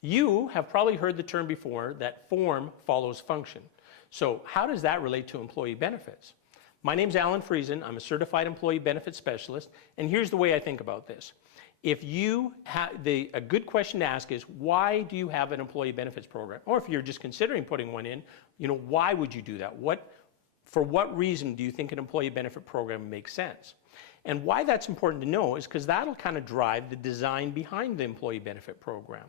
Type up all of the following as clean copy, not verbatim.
You have probably heard the term before that form follows function. So how does that relate to employee benefits? My name's Alan Friesen. I'm a certified employee benefits specialist, and here's the way I think about this. If you a good question to ask is, why do you have an employee benefits program? Or if you're just considering putting one in, why would you do that? For what reason do you think an employee benefit program makes sense? And why that's important to know is because that'll kind of drive the design behind the employee benefit program.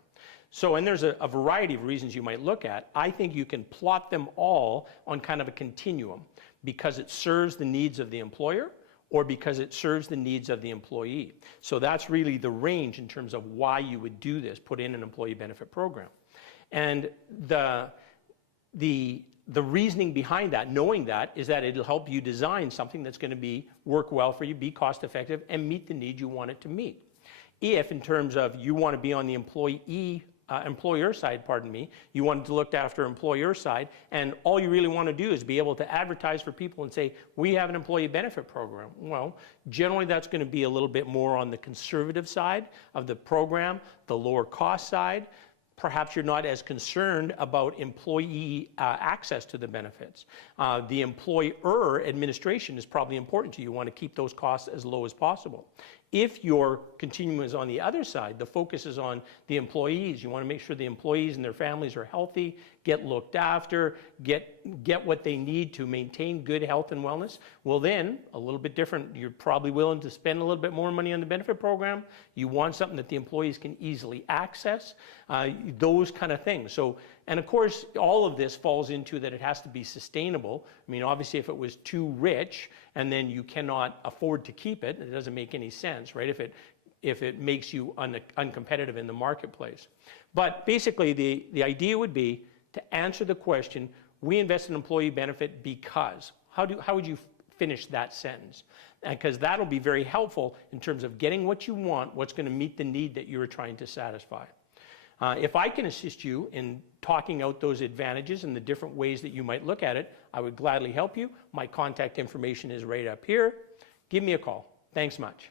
So, and there's a variety of reasons you might look at. I think you can plot them all on kind of a continuum because it serves the needs of the employer or because it serves the needs of the employee. So that's really the range in terms of why you would do this, put in an employee benefit program. And the reasoning behind that, knowing that, is that it'll help you design something that's going to work well for you, be cost effective, and meet the need you want it to meet. If, in terms of you want to be on the employer side, you wanted to look after employer side, and all you really want to do is be able to advertise for people and say, we have an employee benefit program. Well, generally that's going to be a little bit more on the conservative side of the program, the lower cost side. Perhaps you're not as concerned about employee access to the benefits. The employer administration is probably important to you. You want to keep those costs as low as possible. If your continuum is on the other side, the focus is on the employees. You want to make sure the employees and their families are healthy, get looked after, get what they need to maintain good health and wellness. Well then, a little bit different. You're probably willing to spend a little bit more money on the benefit program. You want something that the employees can easily access, those kind of things. So, and of course, all of this falls into that it has to be sustainable. I mean, obviously, if it was too rich and then you cannot afford to keep it, it doesn't make any sense, right? If it makes you uncompetitive in the marketplace. But basically, the idea would be to answer the question, we invest in employee benefit because. How would you finish that sentence? Because that'll be very helpful in terms of getting what you want, what's going to meet the need that you're trying to satisfy. If I can assist you in talking out those advantages and the different ways that you might look at it, I would gladly help you. My contact information is right up here. Give me a call. Thanks much.